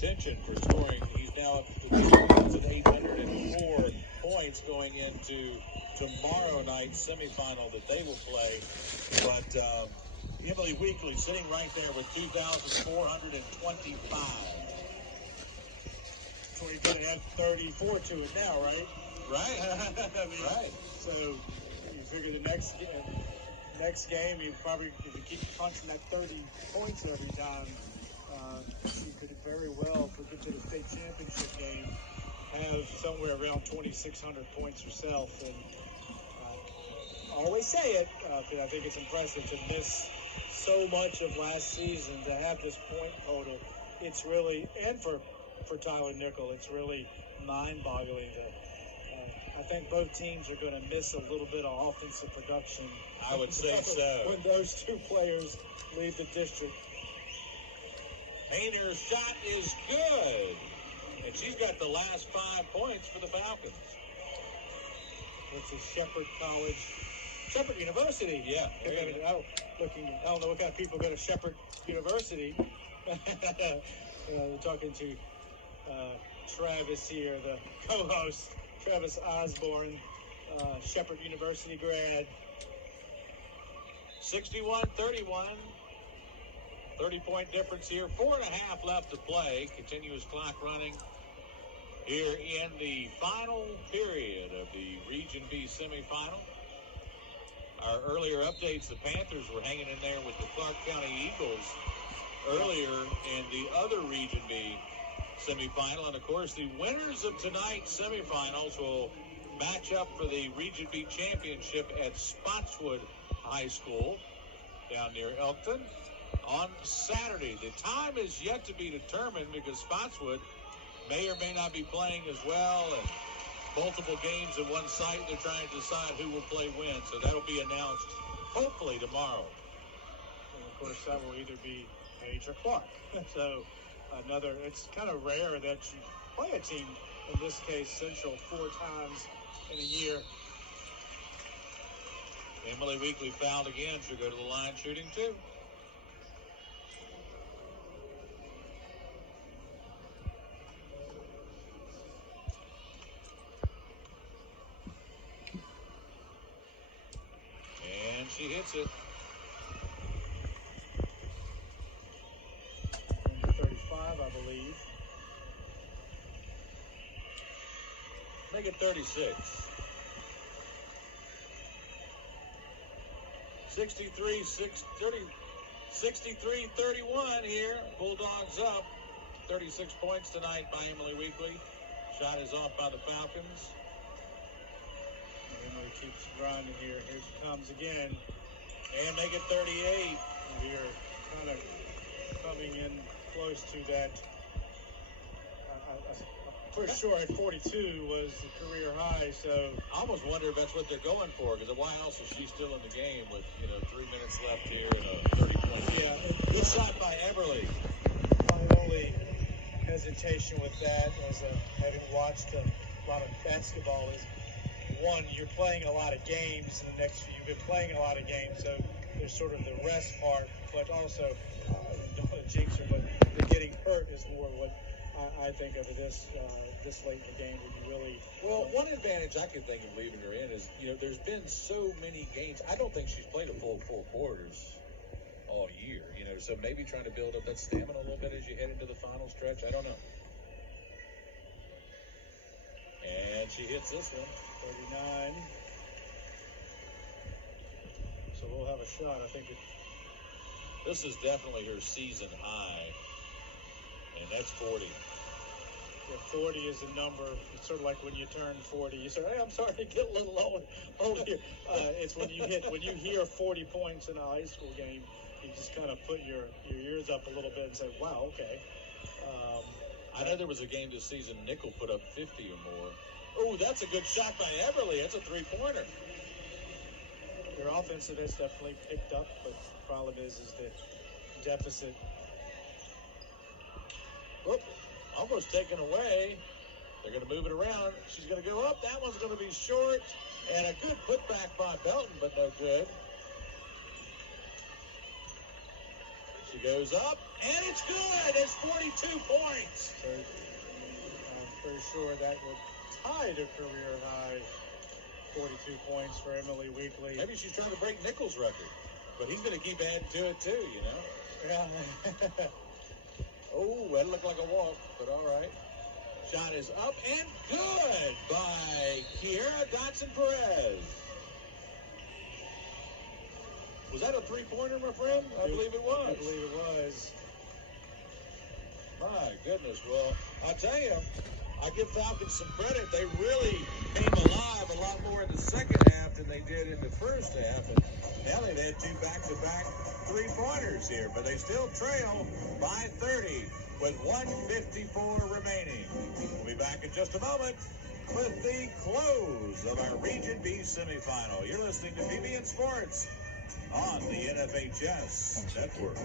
contention for scoring. He's now up to 2,804 points going into tomorrow night's semifinal that they will play. But Emily Weekly sitting right there with 2,425. So he's going to have 34 to it now, right? Right. I mean, right. So you figure the next game, you probably, if you keep punching that 30 points every time, you could very well, if we get to the state championship game, have somewhere around 2,600 points herself. And I always say it, because I think it's impressive to miss so much of last season, to have this point total. It's really, and for Tyler Nickel, it's really mind-boggling. I think both teams are going to miss a little bit of offensive production. I would say so. When those two players leave the district. Hayner's shot is good. And she's got the last 5 points for the Falcons. It's a Shepherd University. Yeah. I don't know what kind of people go to Shepherd University. We're talking to Travis here, the co-host, Travis Osborne, Shepherd University grad. 61-31. 30-point difference here. 4.5 left to play. Continuous clock running here in the final period of the Region B semifinal. Our earlier updates, the Panthers were hanging in there with the Clark County Eagles earlier in the other Region B semifinal. And, of course, the winners of tonight's semifinals will match up for the Region B championship at Spotswood High School down near Elkton on Saturday. The time is yet to be determined because Spotswood may or may not be playing as well, and multiple games at one site. They're trying to decide who will play when, so that'll be announced hopefully tomorrow. And of course, that will either be Page or Clark. So it's kind of rare that you play a team, in this case Central, 4 times in a year. Emily Weekly fouled again. She'll go to the line shooting 2. And she hits it. Number 35, I believe. Make it 36. 63-31 here. Bulldogs up. 36 points tonight by Emily Weekly. Shot is off by the Falcons. Emily keeps grinding here. Here she comes again. And make it 38. We are kind of coming in close to that. I'm pretty sure at 42 was the career high, so I almost wonder if that's what they're going for, because why else is she still in the game with 3 minutes left here and a 30-point lead? Yeah, good shot by Everly. My only hesitation with that, as having watched a lot of basketball, is one, you're playing a lot of games in the next few. You've been playing a lot of games, so there's sort of the rest part, but also don't want to jinx her, but the getting hurt is more what I think of this late in the game would be really. Well, one advantage I could think of leaving her in is, there's been so many games. I don't think she's played a full 4 quarters all year, so maybe trying to build up that stamina a little bit as you head into the final stretch. I don't know. And she hits this one. 39. So we'll have a shot. I think this is definitely her season high. And that's 40. Yeah, 40 is a number. It's sort of like when you turn 40. You say, "Hey, I'm starting to get a little old here." It's when you hear 40 points in a high school game, you just kind of put your ears up a little bit and say, "Wow, okay." I know there was a game this season. Nickel put up 50 or more. Oh, that's a good shot by Everly. That's a 3-pointer. Their offensive has definitely picked up, but the problem is the deficit. Whoop, almost taken away. They're going to move it around. She's going to go up. That one's going to be short. And a good putback by Belton, but no good. She It goes up, and it's good. It's 42 points. So I'm pretty sure that will tie the career high 42 points for Emily Weekly. Maybe she's trying to break Nichols' record, but he's going to keep adding to it too, you know. Yeah. Oh, that looked like a walk, but all right. Shot is up and good by Kiera Dotson-Perez. Was that a three-pointer, my friend? I believe it was. I believe it was. My goodness. Well, I'll tell you, I give Falcons some credit. They really came alive a lot more in the second half than they did in the first half. And now they've had two back-to-back three-pointers here, but they still trail by 30 with 1:54 remaining. We'll be back in just a moment with the close of our Region B semifinal. You're listening to BBN Sports on the NFHS Network.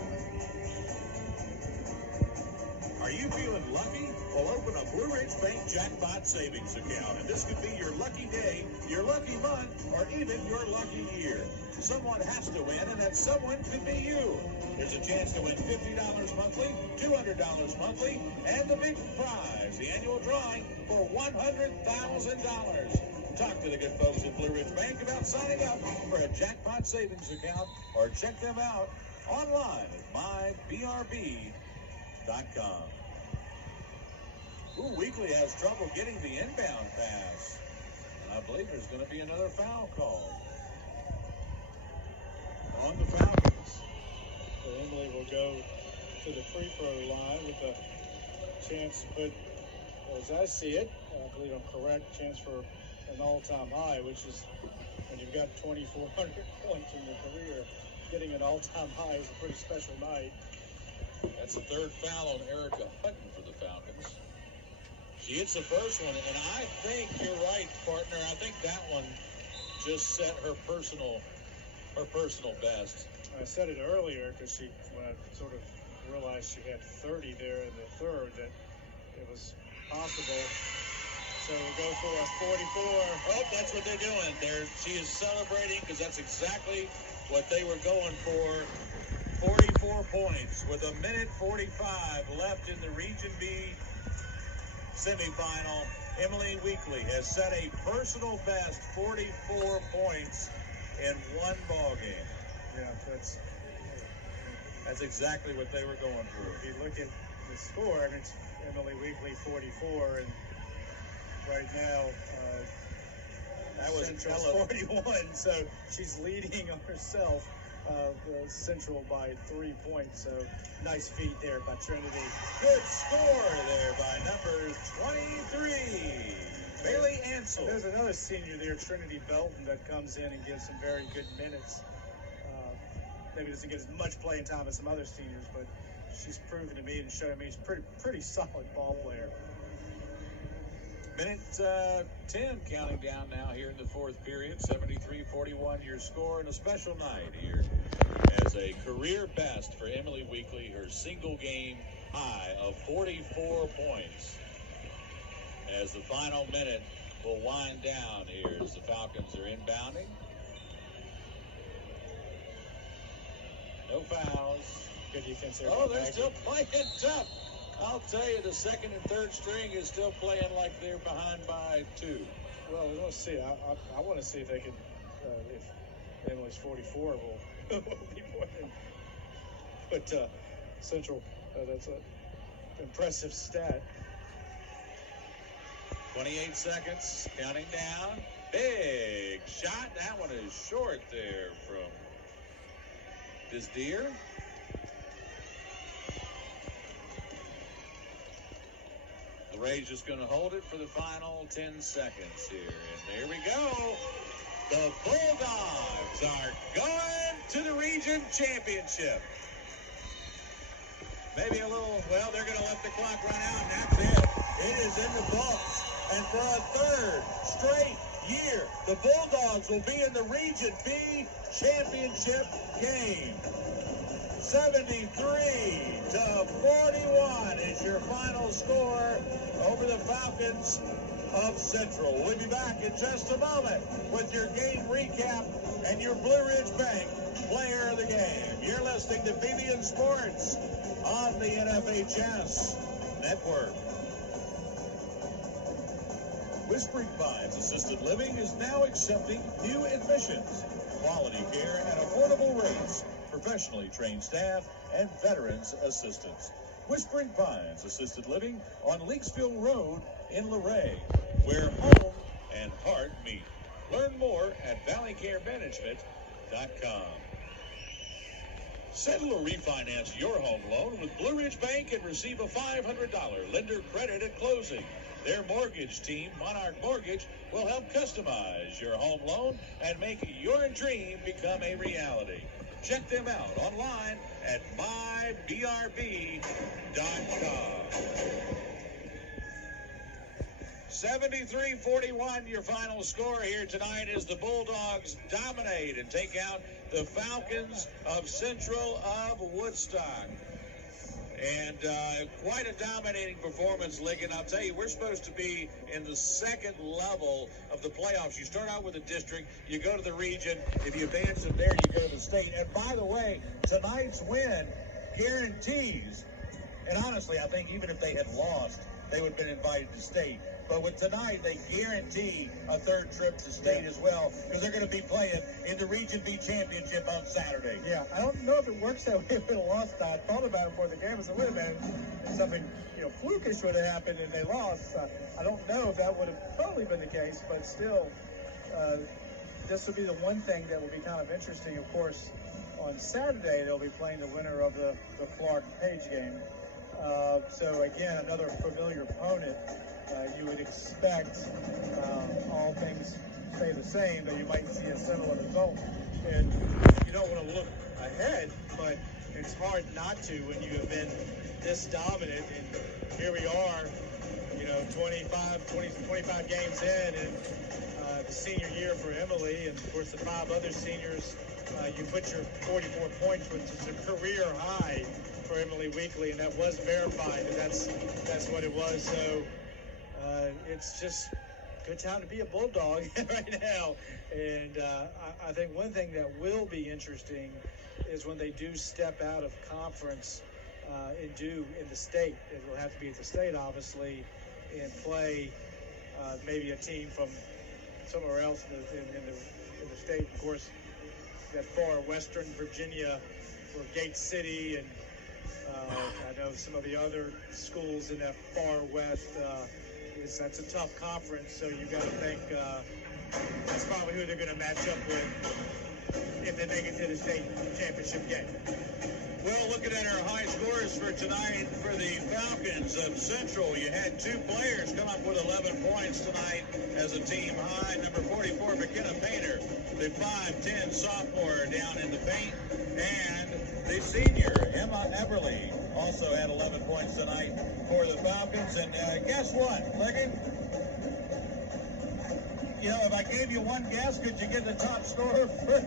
Are you feeling lucky? Well, open a Blue Ridge Bank Jackpot Savings account, and this could be your lucky day, your lucky month, or even your lucky year. Someone has to win, and that someone could be you. There's a chance to win $50 monthly, $200 monthly, and the big prize, the annual drawing for $100,000. Talk to the good folks at Blue Ridge Bank about signing up for a Jackpot Savings account, or check them out online at mybrb.com. Ooh, Weekly has trouble getting the inbound pass. And I believe there's going to be another foul call on the Falcons. So Emily will go to the free throw line with a chance to put, as I see it, I believe I'm correct, chance for an all-time high, which is when you've got 2,400 points in your career, getting an all-time high is a pretty special night. That's the third foul on Erica Hutton for the Falcons. She hits the first one, and I think you're right, partner. I think that one just set her personal best. I said it earlier because when I sort of realized she had 30 there in the third, that it was possible. So we'll go for a 44. Oh, that's what they're doing. She is celebrating because that's exactly what they were going for. 44 points with 1:45 left in the Region B semifinal. Emily Weekly has set a personal best 44 points in one ball game. Yeah, that's exactly what they were going for. If you look at the score, I mean, it's Emily Weekly 44, and right now that was Central's 41, so she's leading on herself. Central by 3 points, so nice feat there by Trinity. Good score there by number 23, Bailey Ansel. There's another senior there, Trinity Belton, that comes in and gives some very good minutes. Maybe doesn't get as much playing time as some other seniors, but she's proven to me and showing me she's pretty solid ball player. Minute 10 counting down now here in the fourth period. 73-41 your score, and a special night here as a career best for Emily Weekly, her single game high of 44 points. As the final minute will wind down here as the Falcons are inbounding. No fouls. Good defense there. Oh, they're still playing tough. I'll tell you, the second and third string is still playing like they're behind by 2. Well, we'll see. I want to see if they can, if Emily's 44 will be more than. But Central, that's an impressive stat. 28 seconds, counting down. Big shot. That one is short there from Desdeer. Luray's just going to hold it for the final 10 seconds here. And there we go. The Bulldogs are going to the region championship. Maybe a little, well, they're going to let the clock run out, and that's it. It is in the books. And for a third straight year, the Bulldogs will be in the Region B championship game. 73-41 is your final score over the Falcons of Central. We'll be back in just a moment with your game recap and your Blue Ridge Bank player of the game. You're listening to BB Sports on the LHS Network. Whispering Pines Assisted Living is now accepting new admissions, quality care at affordable rates, professionally trained staff, and veterans assistance. Whispering Pines Assisted Living on Leaksville Road in Luray, where home and heart meet. Learn more at valleycaremanagement.com. Settle or refinance your home loan with Blue Ridge Bank and receive a $500 lender credit at closing. Their mortgage team, Monarch Mortgage, will help customize your home loan and make your dream become a reality. Check them out online at mybrb.com. 73-41, your final score here tonight as the Bulldogs dominate and take out the Falcons of Central of Woodstock. And quite a dominating performance, Ligon. I'll tell you, we're supposed to be in the second level of the playoffs. You start out with a district, you go to the region. If you advance from there, you go to the state. And by the way, tonight's win guarantees, and honestly, I think even if they had lost, they would have been invited to state. But with tonight, they guarantee a third trip to state as well, because they're going to be playing in the Region B Championship on Saturday. Yeah, I don't know if it works that way if it lost. I thought about it before the game. I said, wait a minute, if something flukish would have happened and they lost. I don't know if that would have totally been the case, but still, this would be the one thing that will be kind of interesting. Of course, on Saturday, they'll be playing the winner of the Clark-Page game. So again, another familiar opponent. You would expect all things stay the same, that you might see a similar result. And you don't want to look ahead, but it's hard not to when you have been this dominant. And here we are, 25 games in, and the senior year for Emily, and of course the 5 other seniors. You put your 44 points, which is a career high for Emily Weekly, and that was verified, and that's what it was. So it's just a good time to be a Bulldog right now. And I think one thing that will be interesting is when they do step out of conference in the state. It will have to be at the state, obviously, and play maybe a team from somewhere else in the state. Of course, that far western Virginia, or Gate City, and I know some of the other schools in that far west. That's a tough conference, so you got to think that's probably who they're going to match up with if they make it to the state championship game. Well, looking at our high scores for tonight for the Falcons of Central, you had 2 players come up with 11 points tonight as a team high. Number 44, McKenna Painter, the 5'10" sophomore down in the paint, and the senior, Emma Everly, also had 11 points tonight for the Falcons. And guess what, Ligon? If I gave you one guess, could you get the top scorer for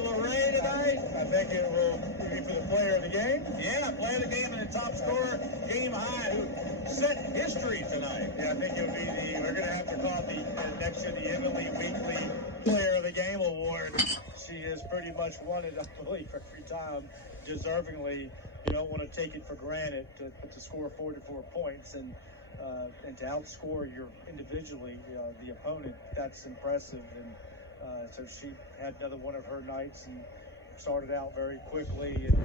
Luray tonight? I think it will be for the player of the game. Yeah, player of the game and the top scorer, game high, who set history tonight. Yeah, I think it would be we're going to have to call it next year the Emily Weekly Player of the Game Award. She has pretty much won it, I believe, every time, deservingly. You don't want to take it for granted to score 44 points and to outscore your individually the opponent. That's impressive. And so she had another one of her nights and started out very quickly and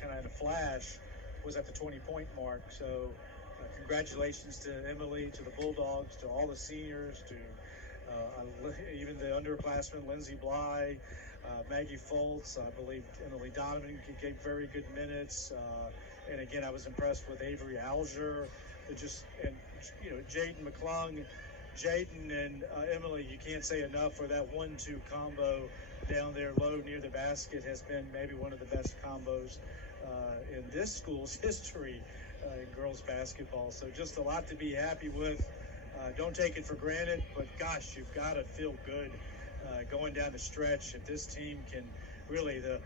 kind of had a flash, was at the 20-point mark. So congratulations to Emily, to the Bulldogs, to all the seniors, to even the underclassmen, Lindsay Bly, Maggie Foltz. I believe Emily Donovan gave very good minutes. And again, I was impressed with Avery Alger. Jaden McClung, Jaden and Emily, you can't say enough for that 1-2 combo down there low near the basket. Has been maybe one of the best combos in this school's history in girls basketball. So just a lot to be happy with. Don't take it for granted, but gosh, you've got to feel good going down the stretch. If this team can really, the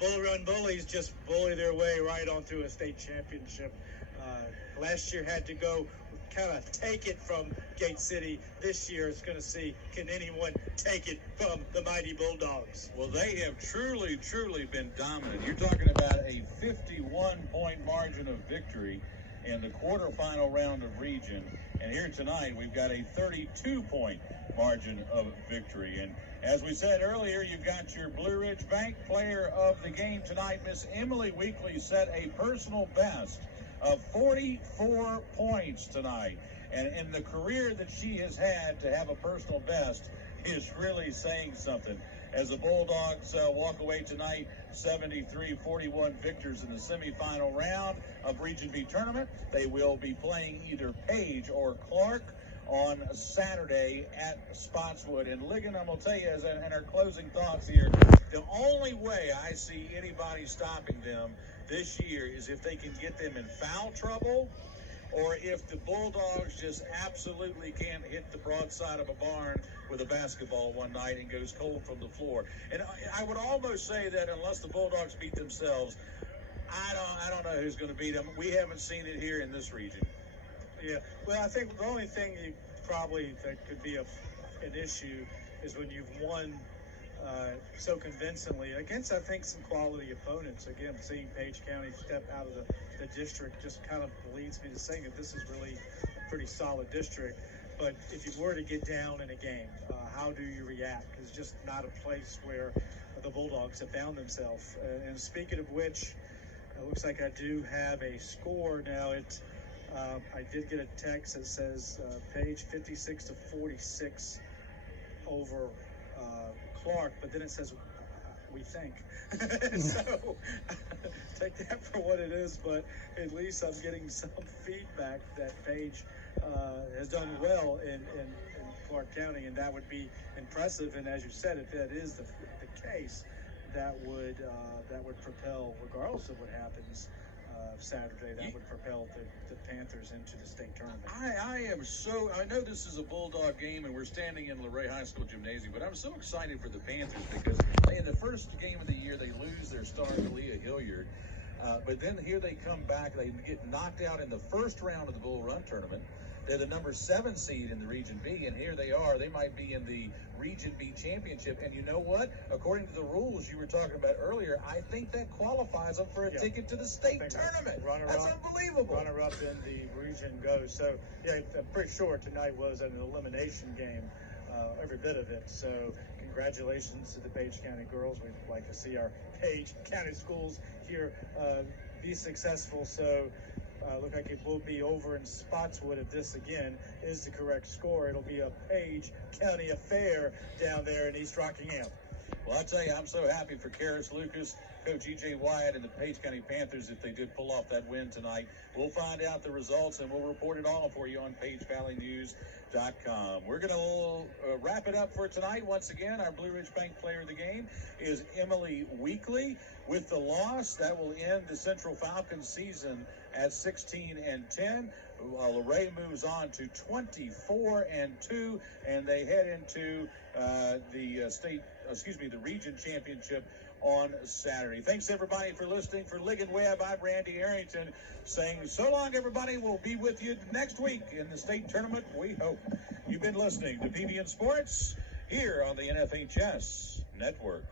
Bull Run Bullies just bully their way right on through a state championship, Last year had to go kind of take it from Gate City. This year it's going to see, can anyone take it from the mighty Bulldogs? Well, they have truly, truly been dominant. You're talking about a 51-point margin of victory in the quarterfinal round of region. And here tonight, we've got a 32-point margin of victory. And as we said earlier, you've got your Blue Ridge Bank player of the game tonight. Miss Emily Weekly set a personal best of 44 points tonight. And in the career that she has had, to have a personal best is really saying something. As the Bulldogs walk away tonight, 73-41 victors in the semifinal round of Region B tournament. They will be playing either Page or Clark on Saturday at Spotswood. And Ligon, I'm going to tell you, in our closing thoughts here, the only way I see anybody stopping them this year is if they can get them in foul trouble, or if the Bulldogs just absolutely can't hit the broadside of a barn with a basketball one night and goes cold from the floor. And I would almost say that unless the Bulldogs beat themselves, I don't know who's going to beat them. We haven't seen it here in this region. Yeah, well, I think the only thing that could be an issue is when you've won so convincingly against, I think, some quality opponents. Again, seeing Page County step out of the district just kind of leads me to saying that this is really a pretty solid district. But if you were to get down in a game, how do you react? Because it's just not a place where the Bulldogs have found themselves. And speaking of which, it looks like I do have a score now. I did get a text that says Page 56-46 over Clark, but then it says we think. So take that for what it is, but at least I'm getting some feedback that Page has done well in Clark County, and that would be impressive. And as you said, if that is the case, that would propel, regardless of what happens Saturday, that would propel the Panthers into the state tournament. I know this is a Bulldog game and we're standing in Luray High School gymnasium, but I'm so excited for the Panthers because in the first game of the year they lose their star Leah Hilliard, but then here they come back, they get knocked out in the first round of the Bull Run tournament. They're the number 7 seed in the Region B, and here they are. They might be in the Region B championship. And you know what? According to the rules you were talking about earlier, I think that qualifies them for a ticket to the state tournament. That's unbelievable. Runner-up in the region goes. So, yeah, I'm pretty sure tonight was an elimination game, every bit of it. So, congratulations to the Page County girls. We'd like to see our Page County schools here be successful. So, look like it will be over in Spotswood if this again is the correct score. It'll be a Page County affair down there in East Rockingham. Well, I'll tell you, I'm so happy for Karis Lucas, Coach E.J. Wyatt, and the Page County Panthers if they did pull off that win tonight. We'll find out the results, and we'll report it all for you on PageValleyNews.com. We're going to wrap it up for tonight. Once again, our Blue Ridge Bank player of the game is Emily Weekly. With the loss, that will end the Central Falcons season at 16-10. Luray moves on to 24-2, and they head into the region championship on Saturday. Thanks everybody for listening. For Ligon Webb, I'm Randy Arrington saying so long, everybody. We'll be with you next week in the state tournament, we hope. You've been listening to PBN Sports here on the NFHS Network.